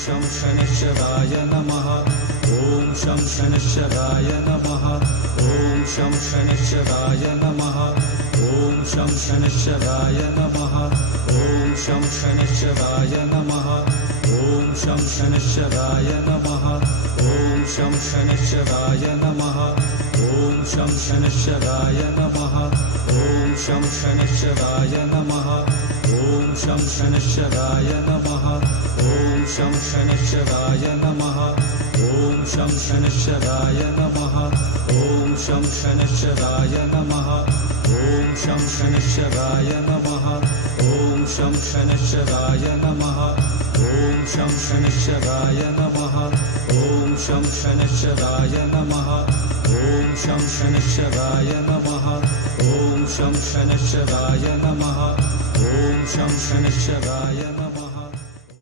शं शनैः शिवाय नमः ॐ शं शनैः शिवाय नमः ॐ शं शनैः शिवाय नमः ॐ शं शनैः शिवाय नमः ॐ शं शनैः शिवाय नमः ॐ शं शनैः शिवाय नमः ॐ शं शनैः शिवाय नमः ॐ शं शनैः शिवाय नमः ॐ शं शनैः शिवाय नमः ॐ शं शनैः शिवाय नमः ॐ शं शनैः शिवाय नमः ॐ शं शनैः शिवाय नमः ॐ शं शनैः शिवाय नमः ॐ शं शनैः शिवाय नमः ॐ शं शनैः शिवाय नमः ॐ शं शनैः शिवाय नमः ॐ शं शनैः शिवाय नमः ॐ शं शनैः शिवाय नमः ॐ शं शनैः शिवाय नमः ॐ शं शनैः शिवाय नमः